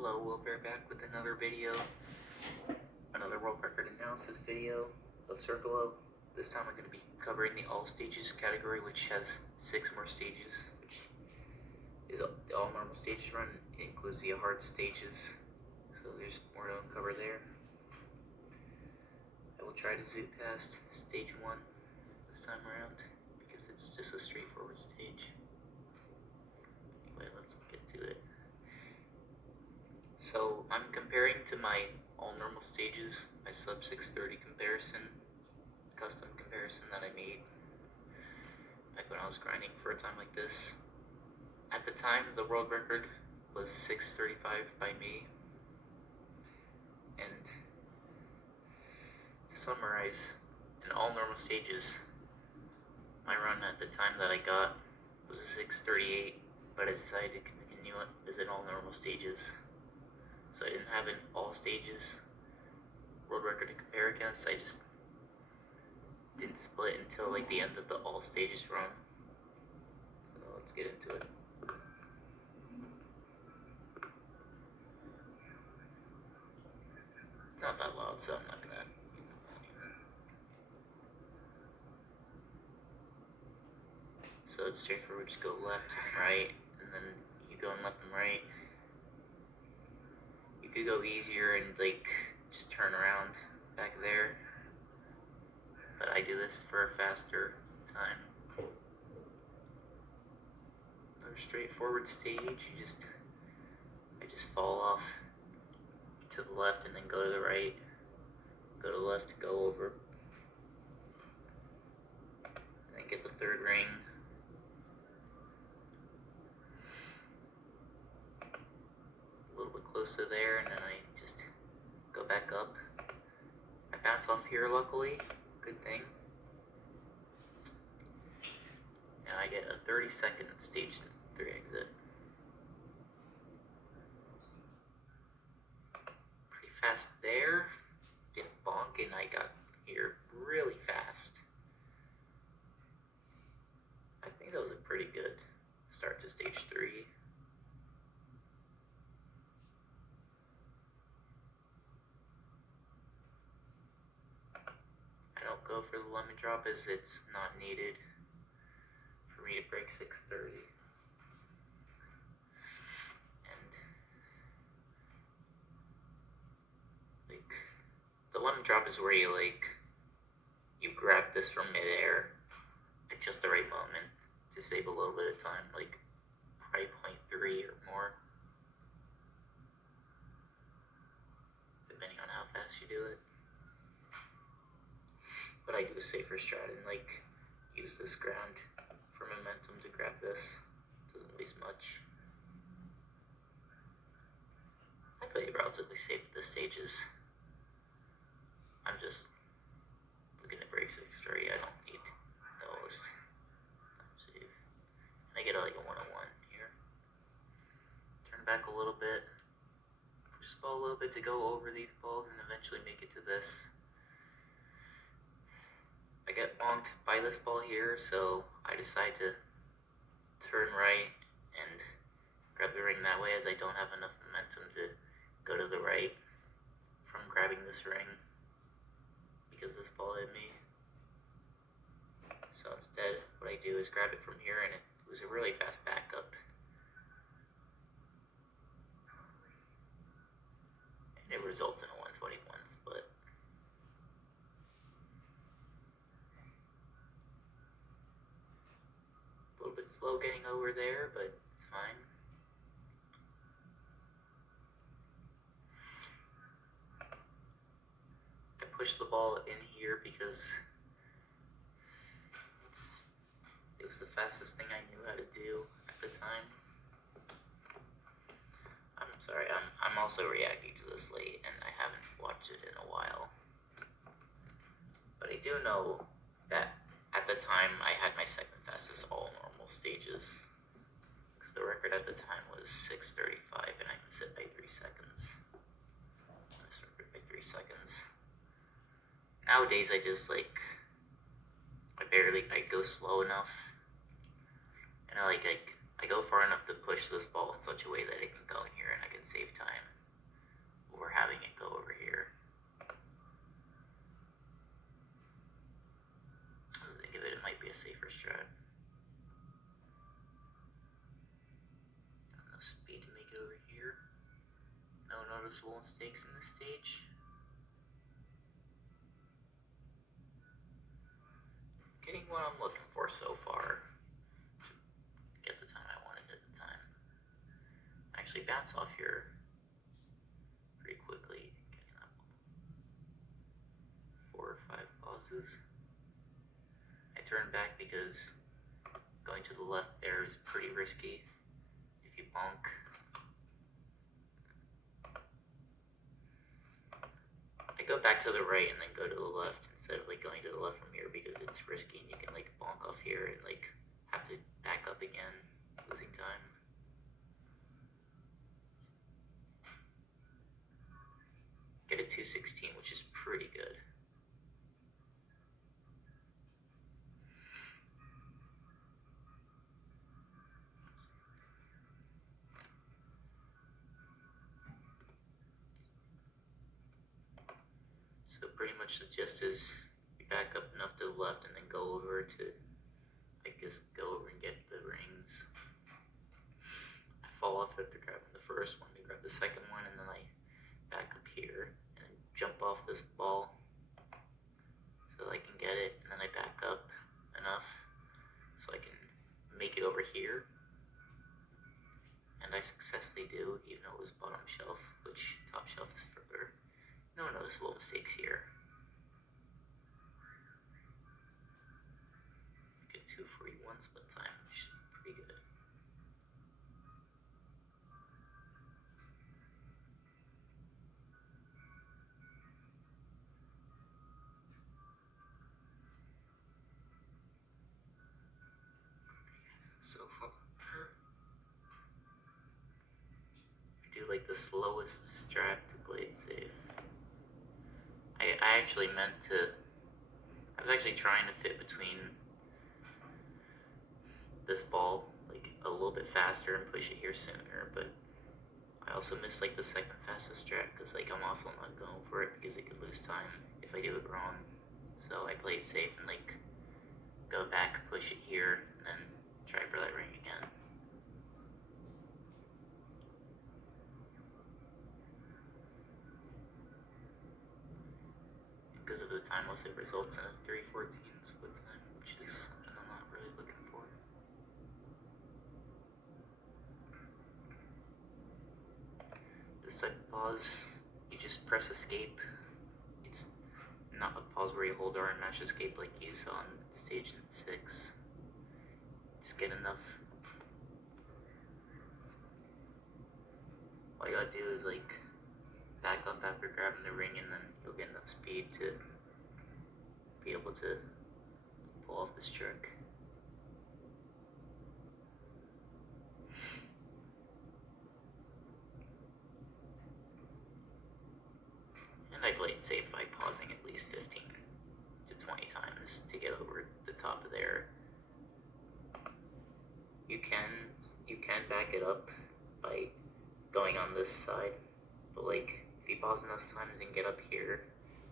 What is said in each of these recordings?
Hello, we'll be back with another video, another world record analysis video of CircloO. This time I'm going to be covering the all stages category, which has 6 more stages, which is the all normal stages run. It includes the hard stages, so there's more to uncover there. I will try to zoom past stage 1 this time around, because it's just a straightforward stage. Anyway, let's get to it. So I'm comparing to my all normal stages, my sub 630 comparison, custom comparison that I made back when I was grinding for a time like this. At the time, the world record was 635 by me. And to summarize, in all normal stages, my run at the time that I got was a 638, but I decided to continue it as in all normal stages. So I didn't have an all stages world record to compare against. I just didn't split until like the end of the all stages run. So let's get into it. It's not that loud, so I'm not gonna. So it's straightforward, just go left and right, and then you keep going left and right. You could go easier and like just turn around back there, but I do this for a faster time. Another straightforward stage, I just fall off to the left and then go to the right, go to the left, go over, and then get the third ring. Close to there, and then I just go back up. I bounce off here, luckily, good thing. And I get a 30-second stage 3 exit. Pretty fast there. Didn't bonk, and I got here really fast. I think that was a pretty good start to stage 3. Go for the lemon drop as it's not needed for me to break 630. And like the lemon drop is where you grab this from midair at just the right moment to save a little bit of time, like probably 0.3 or more, depending on how fast you do it. But I do a safer strat and like use this ground for momentum to grab this. Doesn't waste much. I play relatively safe at this stages. I'm just looking to break 6-3. I don't need the lowest time save. And I get like a 101 here. Turn back a little bit. Push the ball a little bit to go over these balls and eventually make it to this. I get bonked by this ball here, so I decide to turn right and grab the ring that way, as I don't have enough momentum to go to the right from grabbing this ring because this ball hit me. So instead, what I do is grab it from here, and it was a really fast backup. And it results in a 121 split. Slow getting over there, but it's fine. I pushed the ball in here because it was the fastest thing I knew how to do at the time. I'm sorry, I'm also reacting to this late, and I haven't watched it in a while. But I do know that at the time I had my second fastest all normal stages, because the record at the time was 635 and I missed it by 3 seconds. I missed the record by 3 seconds. Nowadays I just I go slow enough, and I go far enough to push push this ball in such a way that it can go in here and I can save time over having it go over here. I think of it, it might be a safer strat. Enough speed to make it over here. No noticeable mistakes in this stage. Getting what I'm looking for so far. Get the time I wanted at the time. Actually bounce off here pretty quickly. Getting up 4 or 5 pauses. I turn back because going to the left there is pretty risky. If you bonk, I go back to the right and then go to the left instead of like going to the left from here because it's risky and you can like bonk off here and like have to back up again, losing time. Get a 216, which is pretty good. So pretty much the gist is you back up enough to the left and then go over to, I guess, go over and get the rings. I fall off after grabbing the first one to grab the second one, and then I back up here and jump off this ball so I can get it, and then I back up enough so I can make it over here. And I successfully do, even though it was bottom shelf, which top shelf is further. No noticeable mistakes here. Get 241 split time, which is pretty good. So far. I do like the slowest strat to play it safe. I actually meant to, I was actually trying to fit between this ball like a little bit faster and push it here sooner, but I also missed like the second fastest strat because like I'm also not going for it because I could lose time if I do it wrong. So I played safe and like go back, push it here, and then try for that ring again. Because of the time loss, it results in a 3:14 split time, which is something I'm not really looking for. The second pause, you just press escape. It's not a pause where you hold R and mash escape like you saw on stage 6. Just get enough. All you gotta do is like back up after grabbing the ring, and then you'll get enough speed to be able to pull off this trick. And I played safe by pausing at least 15 to 20 times to get over the top of there. You can back it up by going on this side, but like if you pause enough times and get up here,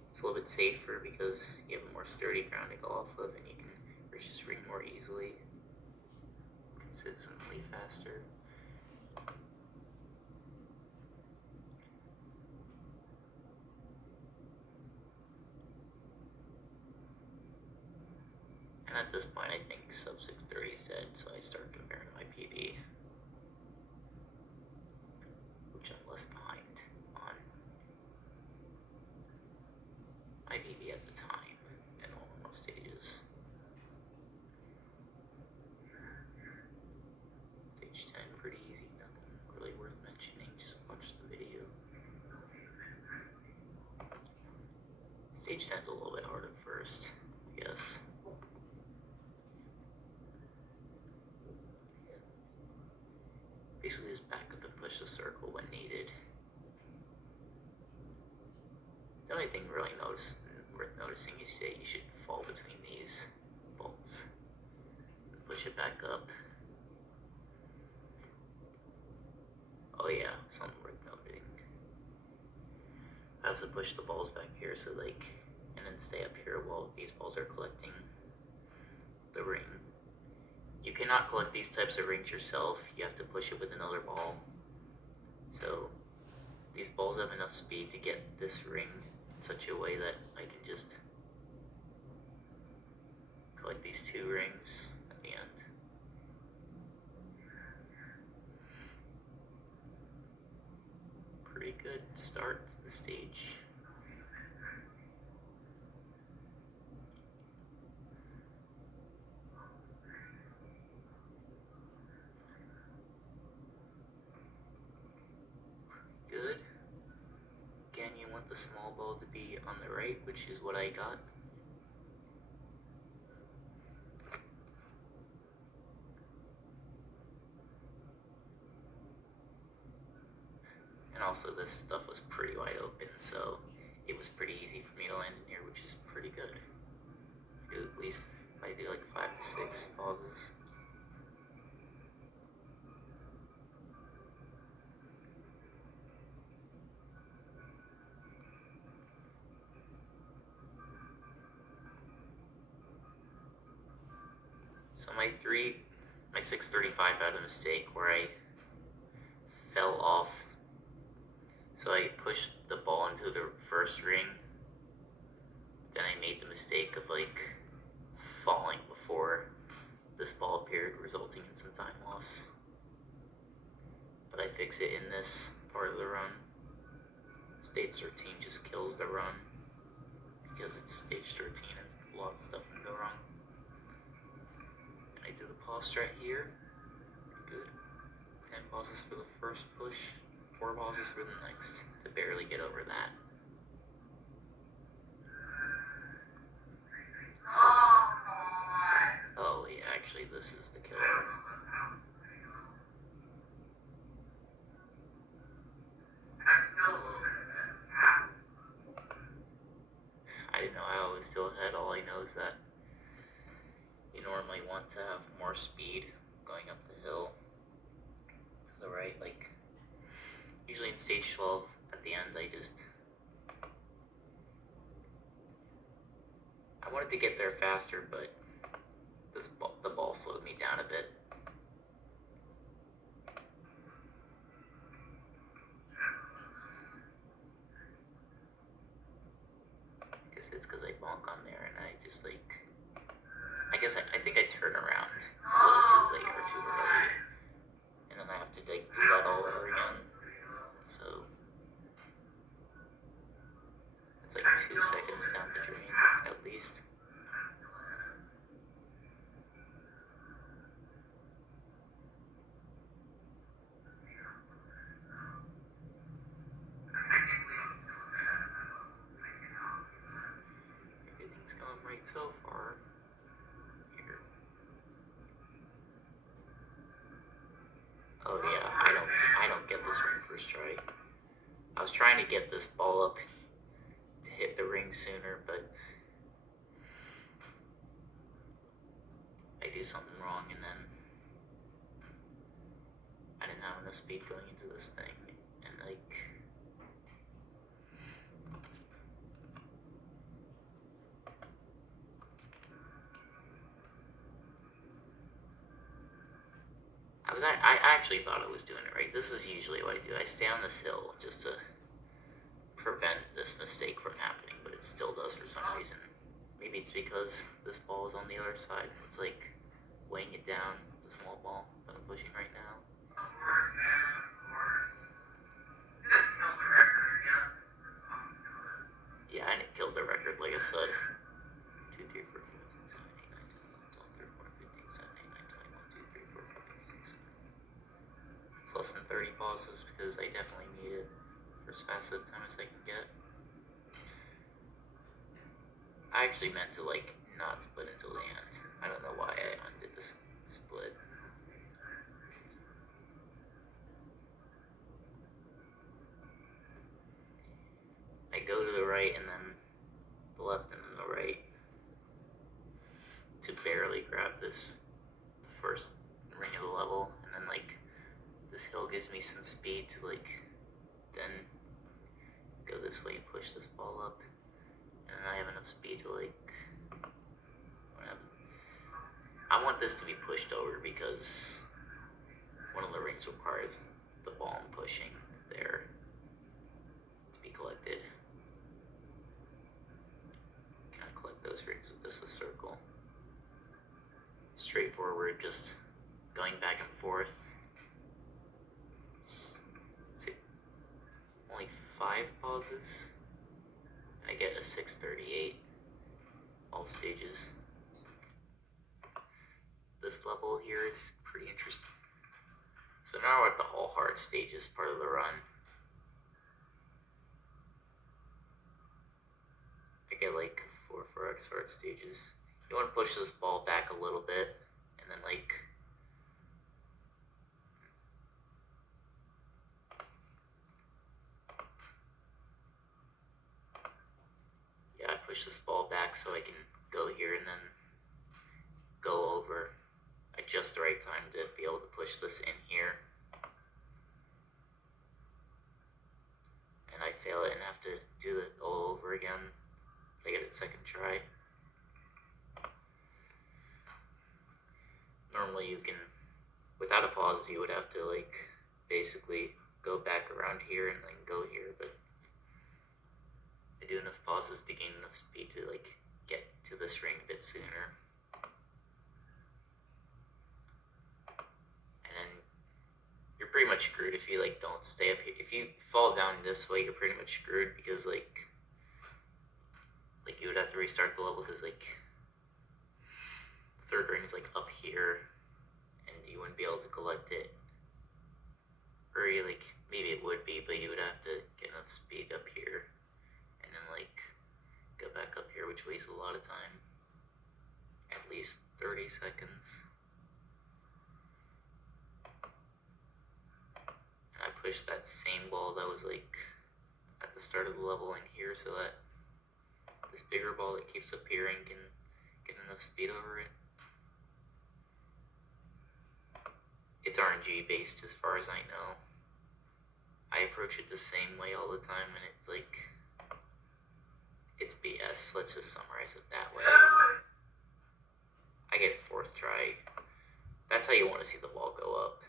it's a little bit safer because you have a more sturdy ground to go off of, and you can reach this ring more easily, consistently faster. And at this point, I think sub 630 is dead, so I start comparing my PB, which I'm less behind on my PB at the time in almost stages. Stage 10, pretty easy, nothing really worth mentioning, just watch the video. Stage 10 is a little bit hard at first, I guess. Basically just back up and push the circle when needed. The only thing really worth noticing is that you should fall between these bolts and push it back up. Oh yeah, something worth noting. I also push the balls back here so like, and then stay up here while these balls are collecting the ring. You cannot collect these types of rings yourself. You have to push it with another ball. So these balls have enough speed to get this ring in such a way that I can just collect these 2 rings at the end. Pretty good start to the stage. Good. Again, you want the small ball to be on the right, which is what I got. And also this stuff was pretty wide open, so it was pretty easy for me to land in here, which is pretty good. Do at least maybe like 5 to 6 pauses. So my 635 had a mistake where I fell off. So I pushed the ball into the first ring. Then I made the mistake of like falling before this ball appeared, resulting in some time loss. But I fix it in this part of the run. Stage 13 just kills the run because it's stage 13 and a lot of stuff can go wrong. And I do the pause strat here. Good. 10 pauses for the first push, 4 pauses for the next to barely get over that. Oh yeah, actually this is the killer. I didn't know I always still had. All I know is that you normally want to have more speed going up the hill to the right. Like usually in stage 12 at the end I wanted to get there faster, but the ball slowed me down a bit. I guess it's because I bonk on there and I just like, I think I turn around a little too late or too early, and then I have to like do that all over again. So it's like 2 seconds down the drain at least. Everything's going right so far. Here. Oh yeah, I don't get this ring first try. I was trying to get this ball up to hit the ring sooner, but I do something wrong, and then I didn't have enough speed going into this thing, and like I actually thought I was doing it right. This is usually what I do. I stay on this hill just to prevent this mistake from happening, but it still does for some reason. Maybe it's because this ball is on the other side. It's like weighing it down, the small ball that I'm pushing right now. Yeah, and it killed the record, like I said. 2, 3, 4, 5, 6, 7, 8, 9, 10, 11, 12, 13, 14, 15, 17, 18, 19, 20, 1, 2, 3, 4, 5, 6, 7. It's less than 30 pauses because I definitely need it for as fast of time as I can get. I actually meant to like not split until the end. I don't know why I undid this split. I go to the right and then the left and then the right to barely grab this first ring of the level, and then like this hill ball gives me some speed to like then go this way and push this ball up, and I have enough speed to like whatever. I want this to be pushed over because one of the rings requires the ball I'm pushing there to be collected. Can I collect those rings with this circle? Straightforward, just going back and forth. Only 5 pauses, and I get a 638 all stages. This level here is pretty interesting. So now we're at the all hard stages part of the run. I get like 4 X hard stages. You want to push this ball back a little bit, and then like I push this ball back so I can go here and then go over at just the right time to be able to push this in here. And I fail it and have to do it all over again. I get it second try. Normally you can, without a pause, you would have to like basically go back around here and then go here, but I do enough pauses to gain enough speed to like get to this ring a bit sooner. And then you're pretty much screwed if you like don't stay up here. If you fall down this way, you're pretty much screwed because like you would have to restart the level because like the third ring is like up here and you wouldn't be able to collect it. Or you, like maybe it would be, but you would have to get enough speed up here and then like go back up here, which wastes a lot of time. At least 30 seconds. And I pushed that same ball that was like at the start of the level in here so that this bigger ball that keeps appearing can get enough speed over it. It's RNG based as far as I know. I approach it the same way all the time and it's like, it's BS. Let's just summarize it that way. I get it 4th try. That's how you want to see the ball go up.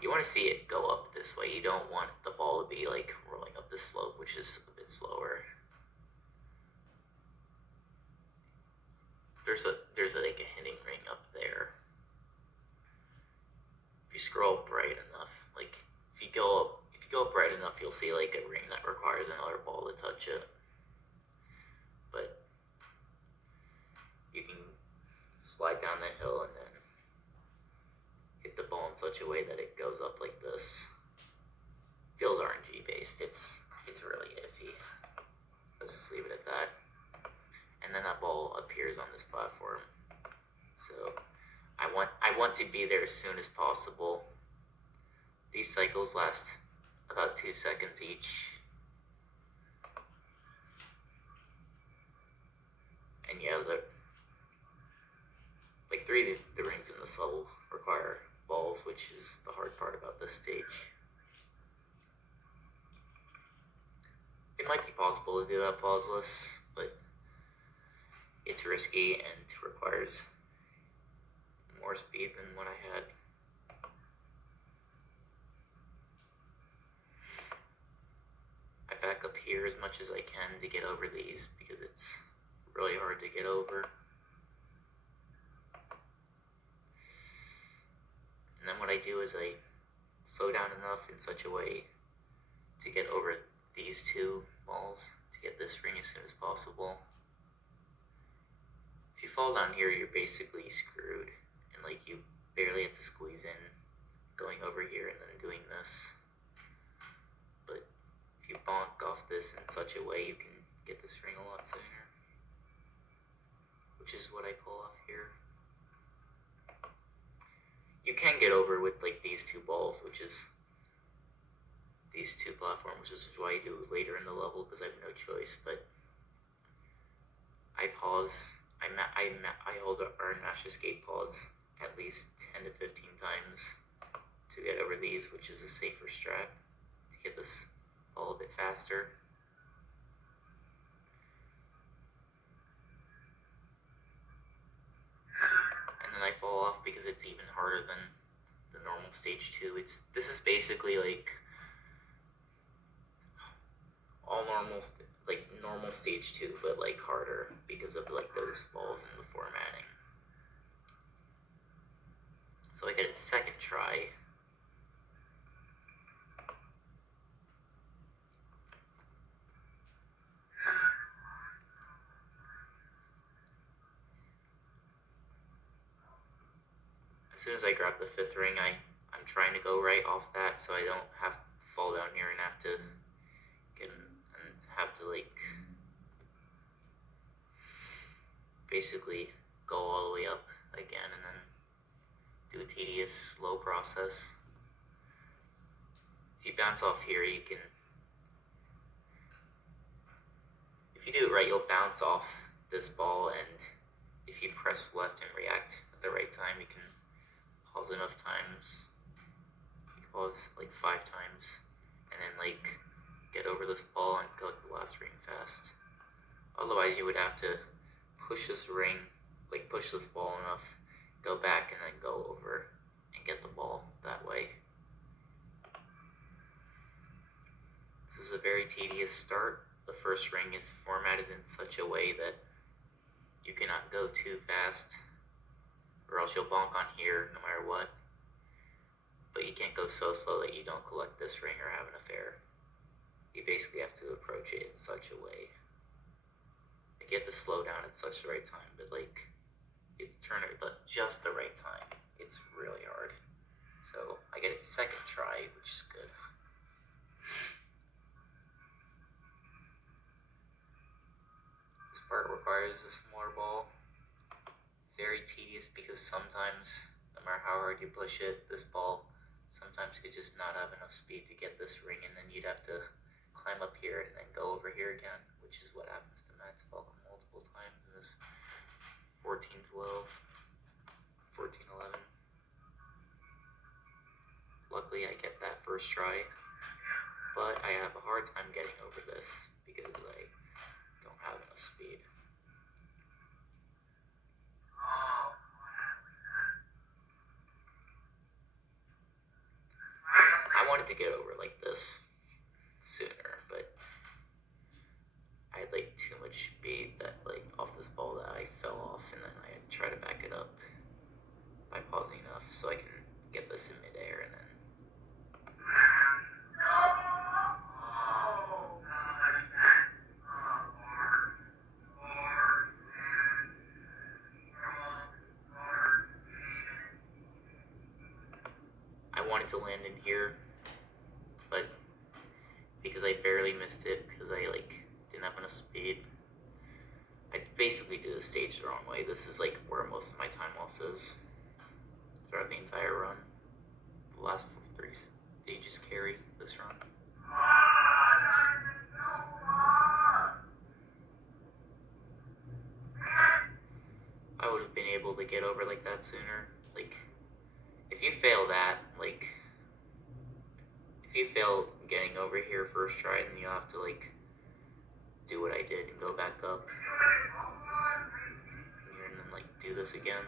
You want to see it go up this way. You don't want the ball to be like rolling up this slope, which is a bit slower. There's like a hitting ring up there. If you scroll up right enough, like if you go up right enough, you'll see like a ring that requires another ball to touch it. But you can slide down the hill and then hit the ball in such a way that it goes up like this. Feels RNG based. It's really iffy. Let's just leave it at that. And then that ball appears on this platform. So I want to be there as soon as possible. These cycles last about 2 seconds each. And yeah, like 3 of the rings in this level require balls, which is the hard part about this stage. It might be possible to do that pauseless, but it's risky and requires more speed than what I had. I back up here as much as I can to get over these because it's really hard to get over. And then what I do is I slow down enough in such a way to get over these 2 balls to get this ring as soon as possible. If you fall down here, you're basically screwed, and like you barely have to squeeze in going over here and then doing this. But if you bonk off this in such a way, you can get this ring a lot sooner, which is what I pull off here. You can get over with like these 2 balls, which is these 2 platforms, which is what I do later in the level because I have no choice. But I pause, I hold our mash escape pause, at least 10 to 15 times to get over these, which is a safer strat to get this all a bit faster. And then I fall off because it's even harder than the normal stage 2. This is basically like all normal stage 2, but like harder because of like those balls and the formatting. So I get it second try. As soon as I grab the 5th ring, I'm trying to go right off that so I don't have to fall down here and have to like basically go all the way up again and then do a tedious, slow process. If you bounce off here, you can, if you do it right, you'll bounce off this ball, and if you press left and react at the right time, you can pause enough times. You can pause like 5 times and then like get over this ball and go to the last ring fast. Otherwise, you would have to push this ring, like push this ball enough, go back, and then go over and get the ball that way. This is a very tedious start. The first ring is formatted in such a way that you cannot go too fast, or else you'll bonk on here no matter what. But you can't go so slow that you don't collect this ring or have an affair. You basically have to approach it in such a way. Like, you have to slow down at such the right time, but like, you have to turn it at just the right time. It's really hard. So I get it second try, which is good. This part requires a smaller ball. Very tedious because sometimes, no matter how hard you push it, this ball sometimes could just not have enough speed to get this ring, and then you'd have to climb up here and then go over here again, which is what happens to Matt's Falcon multiple times in this 14-12, 14-11. Luckily, I get that first try, but I have a hard time getting over this because I don't have enough speed. I wanted to get over like this sooner, but I had like too much speed that like off this ball that I fell off, and then I try to back it up by pausing enough so I can get this in midair, and then I wanted to land in here, but because I barely missed it because I like didn't have enough speed, I basically do the stage the wrong way. This is like where most of my time loss is throughout the entire run. The last 3 stages carry this run. I would have been able to get over like that sooner. Like, if you fail that, like, if you fail getting over here first try, then you'll have to like do what I did and go back up and then like do this again.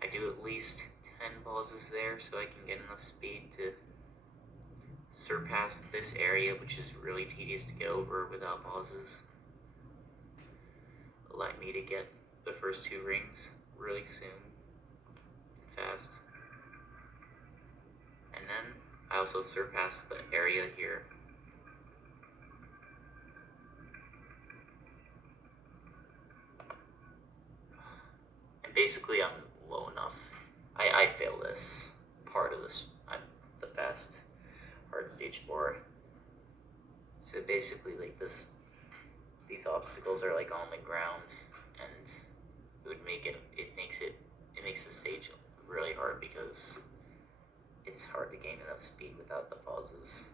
I do at least 10 pauses there so I can get enough speed to surpass this area, which is really tedious to get over without pauses. Allow me to get the first 2 rings really soon and fast. And then I also surpass the area here. And basically I'm low enough. I fail this part of this. I'm the fast hard stage 4. So basically like these obstacles are like on the ground, and it makes the stage really hard because it's hard to gain enough speed without the pauses.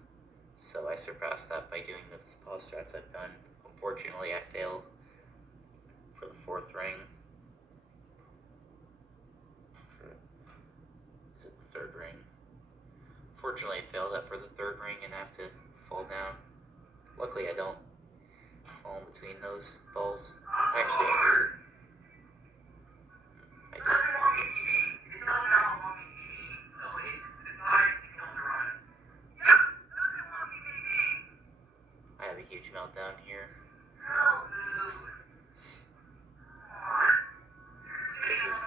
So I surpassed that by doing the pause strats I've done. Unfortunately, I failed for the 4th ring. Is it the 3rd ring? Fortunately, I failed that for the 3rd ring and have to fall down. Luckily, I don't fall in between those balls. Actually, I do. I have a huge meltdown here. This is...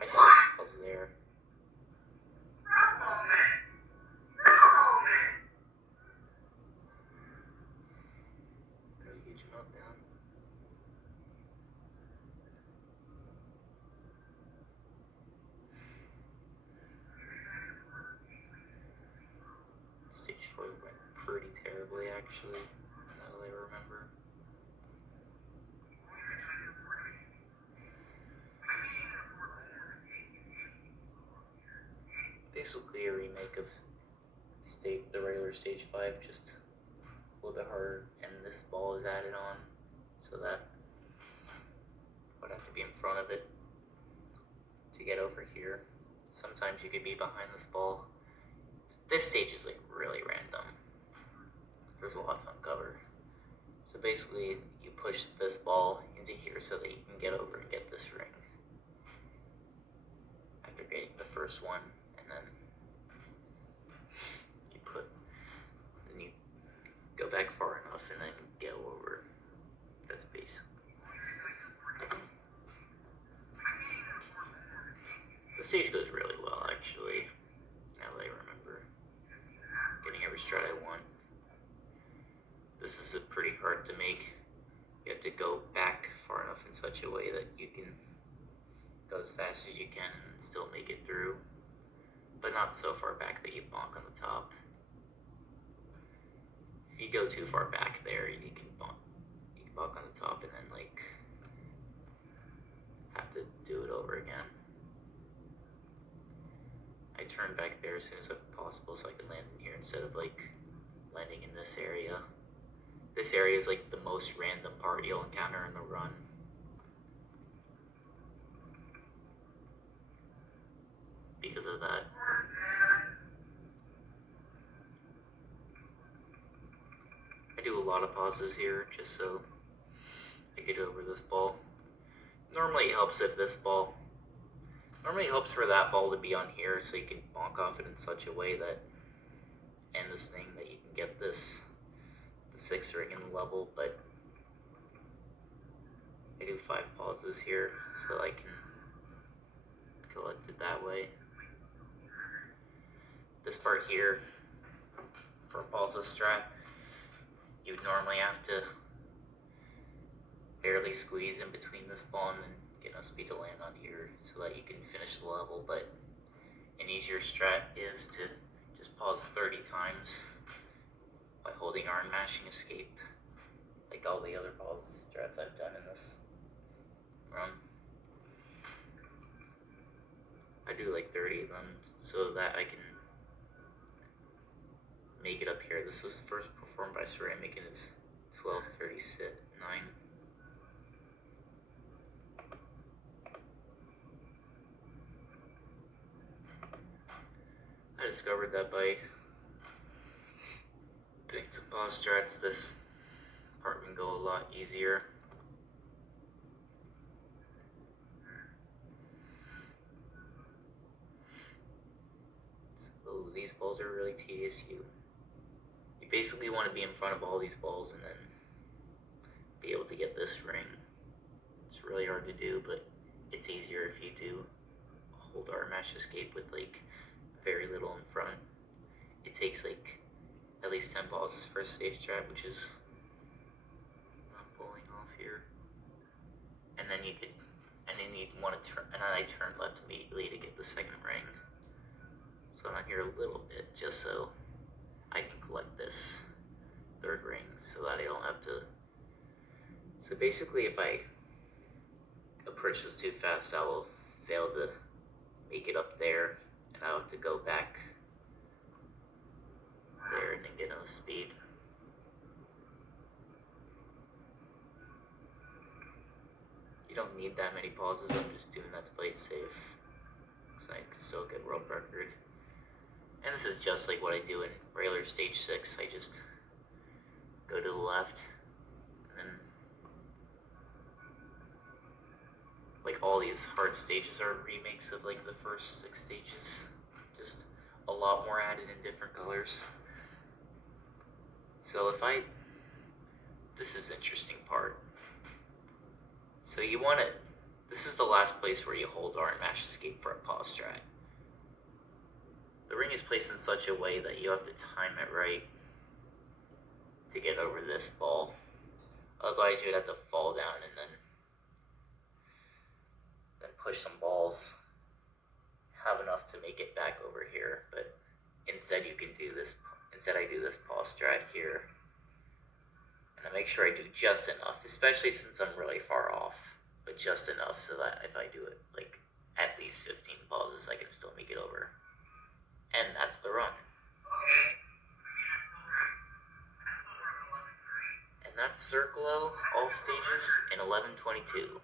I should have paused there. Very huge meltdown. Stage 4 went pretty terribly, actually, now that I remember. Basically a remake of the regular stage 5, just a little bit harder, and this ball is added on, so that would have to be in front of it to get over here. Sometimes you could be behind this ball. This stage is like really random. There's a lot to uncover. So basically, you push this ball into here so that you can get over and get this ring. After getting the first one, and then you go back far enough and then go over. That's basically. The stage goes really well, actually, now that I remember. Getting every strat I want. This is pretty hard to make. You have to go back far enough in such a way that you can go as fast as you can and still make it through, but not so far back that you bonk on the top. If you go too far back there, you can bonk on the top and then like have to do it over again. I turn back there as soon as possible so I can land in here instead of like landing in this area. This area is like the most random part you'll encounter in the run. Because of that. I do a lot of pauses here just so I get over this ball. Normally it helps for that ball to be on here so you can bonk off it in such a way that end this thing that you can get the 6th ring in the level, but I do 5 pauses here so I can collect it that way. This part here, for a pausa strat, you would normally have to barely squeeze in between this ball and then get enough speed to land on here so that you can finish the level, but an easier strat is to just pause 30 times by holding R and mashing escape, like all the other pause strats I've done in this run. I do like 30 of them so that I can make it up here. This was first performed by Ceramic and it's 12:39. I discovered that by doing some pause strats, this part can go a lot easier. So these balls are really tedious. You basically want to be in front of all these balls and then be able to get this ring. It's really hard to do, but it's easier if you do hold R mash escape with like very little in front. It takes like at least 10 pauses for a safe strat, which is not pulling off here. And then you want to turn, and then I turn left immediately to get the 2nd ring. So I'm on here a little bit just so I can collect this 3rd ring so that I don't have to. So basically if I approach this too fast, I will fail to make it up there, and I'll have to go back there and then get enough speed. You don't need that many pauses, I'm just doing that to play it safe, because I can still get world record. And this is just like what I do in regular stage 6, I just go to the left, and then like all these hard stages are remakes of like the first 6 stages, just a lot more added in different colors. So this is interesting part. So you want it, this is the last place where you hold R and mash escape for a pause strat. The ring is placed in such a way that you have to time it right to get over this ball. Otherwise you'd have to fall down and then push some balls, have enough to make it back over here, but instead I do this pause strat here. And I make sure I do just enough, especially since I'm really far off, but just enough so that if I do it like at least 15 pauses, I can still make it over. And that's the run. And that's CircloO, all stages in 11:22.